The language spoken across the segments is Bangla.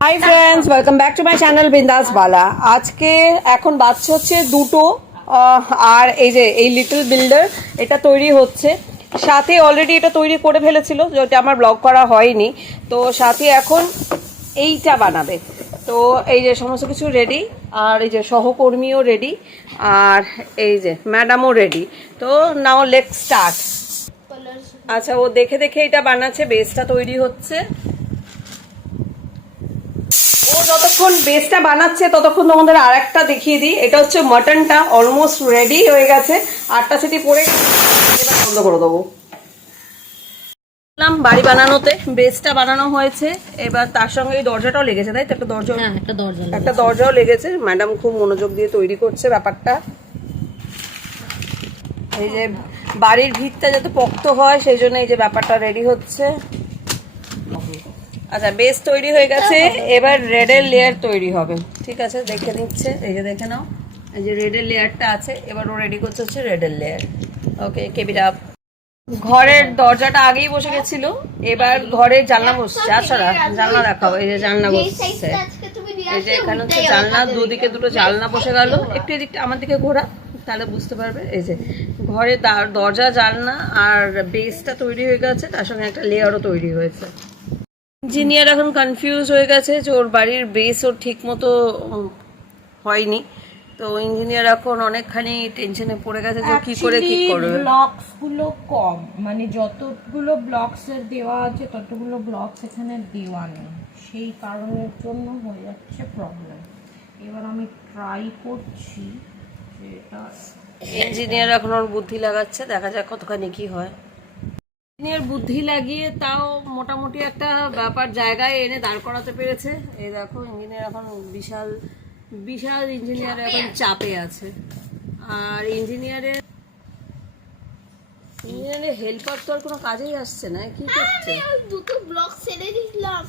Hi friends, welcome back to my channel বিন্দাস বালা। আজকে এখন বাজছে হচ্ছে 2টো, আর এই যে এই লিটল বিল্ডার এটা তৈরি হচ্ছে। সাথে অলরেডি এটা তৈরি করে ফেলেছিল, যেটা আমার ব্লগ করা হয়নি। তো সাথে এখন এইটা বানাবে। তো এই যে সমস্ত কিছু রেডি, আর এই যে সহকর্মীও রেডি, আর এই যে ম্যাডামও রেডি। তো নাও লেটস স্টার্ট। আচ্ছা, ও দেখে দেখে এটা বানাচ্ছে, বেসটা তৈরি হচ্ছে। ও যতক্ষণ বেসটা বানাচ্ছে ততক্ষণ তোমাদের আর একটা দেখিয়ে দিই। এটা হচ্ছে মাটনটা অলমোস্ট রেডি হয়ে গেছে। 8টা সিটি পরে এবার বন্ধ করে দেবো। বাড়ি বানানোতে বেসটা বানানো হয়েছে, এবার তার সঙ্গে এই দরজাটাও লেগেছে, তাই তো? একটা দরজাও লেগেছে। ম্যাডাম খুব মনোযোগ দিয়ে তৈরি করছে ব্যাপারটা। এই যে বাড়ির ভিতটা যাতে পোক্ত হয় সেই জন্য এই যে ব্যাপারটা রেডি হচ্ছে। আচ্ছা, বেস তৈরি হয়ে গেছে, এবার রেডের লেয়ার তৈরি হবে। ঠিক আছে, দেখে নিচ্ছে। এই যে দেখে নাও, এই যে রেডের লেয়ারটা আছে, এবার ও রেডি করতে হচ্ছে রেডের layer. Okay, keep it up. ঘরের দরজাটা আগেই বসে গেছিল, এবার ঘরের জানলা বসছে। আচ্ছা, জানলা দেখাও। এই যে জানলা বসছে, এই যে এখানে হচ্ছে জানলা, দুদিকে দুটো জানলা বসে গেল। একটু এদিকটা আমার দিকে ঘোরা, তাহলে বুঝতে পারবে। এই যে ঘরে দরজা, জানলা আর বেসটা তৈরি হয়ে গেছে, তার সঙ্গে একটা লেয়ারও তৈরি হয়েছে। ইঞ্জিনিয়ার এখন কনফিউজ হয়ে গেছে যে ওর বাড়ির বেস ওর ঠিক মতো হয়নি। তো ইঞ্জিনিয়ার এখন অনেকখানি টেনশনে পড়ে গেছে যে কি করে কি করবে। ব্লকস গুলো কম, মানে যতগুলো ব্লকস এর দেওয়া আছে ততগুলো ব্লকস এখানে দেওয়া নেই, সেই কারণের জন্য হয়ে যাচ্ছে প্রবলেম। এবার আমি ট্রাই করছি যে এটা। ইঞ্জিনিয়ার এখন ওর বুদ্ধি লাগাচ্ছে, দেখা যাক কতখানি কি হয়। ইঞ্জিনিয়ার বুদ্ধি লাগিয়ে তাও মোটামুটি একটা ব্যাপার জায়গায় এনে দাঁড় করাতে পেরেছে। এই দেখো, ইঞ্জিনিয়ার এখন বিশাল বিশাল ইঞ্জিনিয়ার এখন চাপে আছে। আর ইঞ্জিনিয়ারের হেল্পার তো আর কোনো কাজেই আসছে না। কি করছে? দুটো ব্লক ছেড়ে দিলাম,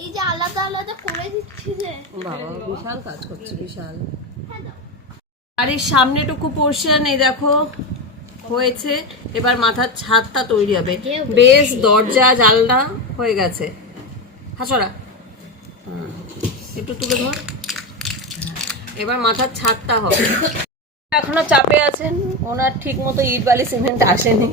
এই যে আলাদা আলাদা করে দিচ্ছি যে। বাবা, বিশাল কাজ করছে, বিশাল। আর এই সামনেটুকু পোর্শন এই দেখো হয়েছে। এবার মাথার ছাদটা তৈরি হবে। বেশ, দরজা, জানলা হয়ে গেছে। হাসরা একটু তুলে ধর। এবার মাথার ছাদটা হবে। এখনো চাপে আছেন, ওনার ঠিক মতো ইট বালি সিমেন্ট আসেনি।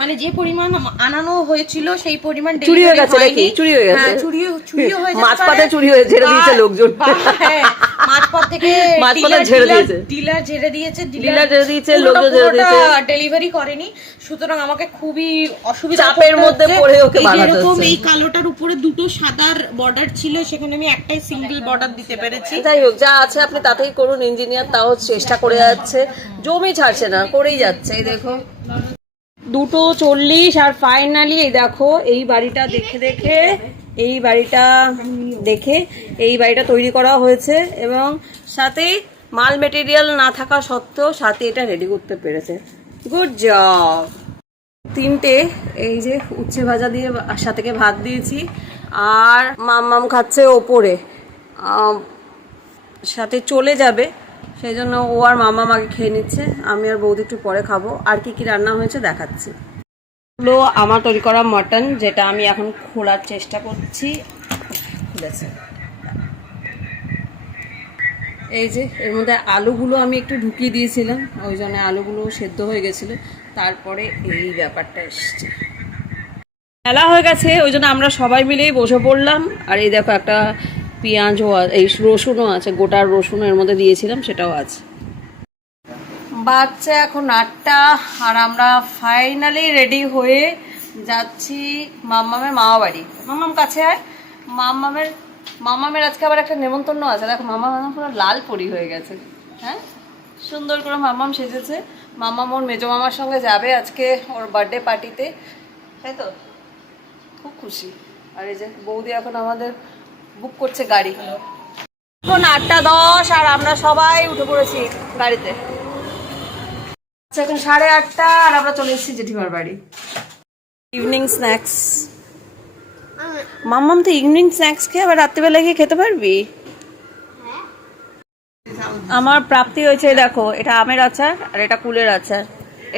মানে যে পরিমাণ আনানো হয়েছিল সেই পরিমাণ চুরি হয়ে গেছে নাকি? চুরি হয়ে গেছে, মাঝপথে চুরি হয়ে ঝেড়ে দিয়েছে লোকজন। মাঝপথ থেকে ডিলার ঝেড়ে দিয়েছে, লোকজন ঝেড়ে দিয়েছে, ডেলিভারি করেনি। সুতরাং আমাকে খুবই অসুবিধা, চাপের মধ্যে পড়ে ওকে বানাতে হচ্ছে। এই কালোটার উপরে দুটো সাদার বর্ডার ছিল, সেখানে আমি একটাই সিঙ্গেল বর্ডার দিতে পেরেছি। যাই হোক, যা আছে আপনি তাতেই করুন। ইঞ্জিনিয়ার তাও চেষ্টা করে যাচ্ছে, জমি ছাড়ছে না, করেই যাচ্ছে। এই দেখো 2:40, আর ফাইনালি এই দেখো এই বাড়িটা এই বাড়িটা তৈরি করা হয়েছে, এবং সাথে মাল মেটেরিয়াল না থাকা সত্ত্বেও সাথে এটা রেডি করতে পেরেছে। Good job. 3টে এই যে উচ্ছে ভাজা দিয়ে সাথে ভাত দিয়েছি, আর মাম্মাম খাচ্ছে ওপরে, সাথে চলে যাবে, সেই জন্য ও আর মাম্মাম আগে খেয়ে নিচ্ছে, আমি আর বৌদি একটু পরে খাবো। আর কি কি রান্না হয়েছে দেখাচ্ছি। এগুলো আমার তৈরি করা মটন, যেটা আমি এখন খোলার চেষ্টা করছি। খুলেছে। এই যে এর মধ্যে আলুগুলো আমি একটু ঢুকিয়ে দিয়েছিলাম, ওই জন্য আলুগুলো সেদ্ধ হয়ে গেছিলো। তারপরে এই ব্যাপারটা এসছে। মেলা হয়ে গেছে, ওই জন্য আমরা সবাই মিলেই বসে পড়লাম। আর এই দেখো একটা পেঁয়াজও, এই রসুনও আছে, গোটা রসুন এর মধ্যে দিয়েছিলাম, সেটাও আছে। বাচ্চা এখন 8টা, আর আমরা ফাইনালি রেডি হয়ে যাচ্ছি মাম্মামের মামা বাড়ি। মাম্মাম কাছে আয়। মাম্মামের আজকে আবার একটা নেমন্তন্ন আছে। দেখো মাম্মাম পুরো লাল পরি হয়ে গেছে। হ্যাঁ, সুন্দর করে মাম্মাম সেজেছে। মাম্মাম ওর মেজো মামার সঙ্গে যাবে আজকে ওর বার্থডে পার্টিতে, তাই তো? খুব খুশি। আর এই যে বৌদি এখন আমাদের বুক করছে গাড়ি। এখন 8:10, আর আমরা সবাই উঠে পড়েছি গাড়িতে। এখন 8:30, আর আমরা চলে এসেছি জেঠিমার বাড়ি। Evening snacks. মাম্মাম তো ইভিনিং স্ন্যাক্স খেয়ে আবার রাত্রিবেলা গিয়ে খেতে পারবি। আমার প্রাপ্তি হয়েছে, দেখো এটা আমের আচার আর এটা কুলের আচার।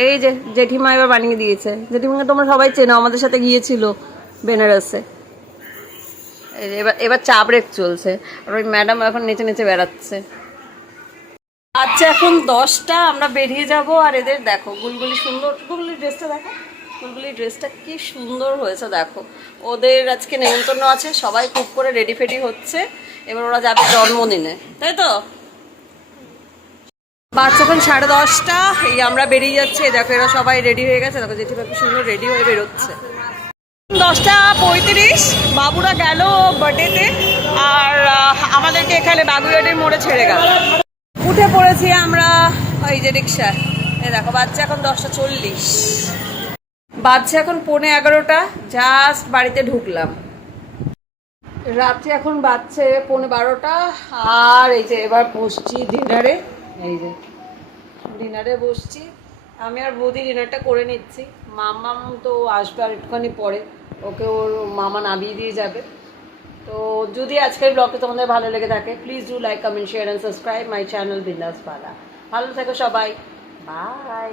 এই যে জেঠিমা এবার বানিয়ে দিয়েছে, জেঠিমাকে তোমরা সবাই চেনো, আমাদের সাথে গিয়েছিল বেনারসে। এই যে এবার এবার চা ব্রেক চলছে, আর ওই ম্যাডাম এখন নেচে নেচে বেড়াচ্ছে। আচ্ছা এখন 10টা, আমরা বেরিয়ে যাব। আর এদের দেখো গুলগুলি সুন্দর, গুলগুলির ড্রেসটা দেখো, গুলগুলির ড্রেসটা কি সুন্দর হয়েছে দেখো। ওদের আজকে নেমন্তন্ন আছে, সবাই খুব করে রেডি ফেডি হচ্ছে, এবার ওরা যাবে জন্মদিনে, তাই তো? বাচ্চা এখন 10:30, এই আমরা বেরিয়ে যাচ্ছি। দেখো এরা সবাই রেডি হয়ে গেছে, দেখো জেঠিমা কি সুন্দর রেডি হয়ে বেরোচ্ছে। 10:35 বাবুরা গেল বার্থডেতে, আর আমাদেরকে এখানে বাগুইয়াটির মোড়ে ছেড়ে গেল। উঠে পড়েছি আমরা ওই যে রিক্সা। এই দেখো বাচ্চা এখন 10:40, বাচ্চা এখন 11:15, জাস্ট বাড়িতে ঢুকলাম। রাত্রে এখন বাচ্চা 11:15, আর এই যে এবার বসছি ডিনারে। এই যে ডিনারে বসছি, আমি আর বৌদি ডিনারটা করে নিচ্ছি। মামাম তো আসবে আর একটুখানি পরে, ওকে ওর মামা নামিয়ে দিয়ে যাবে। তো যদি আজকের ব্লগটা তোমাদের ভালো লেগে থাকে, please do like, comment, share and subscribe my channel বিন্দাস পালা। ভালো থেকো সবাই, বাই।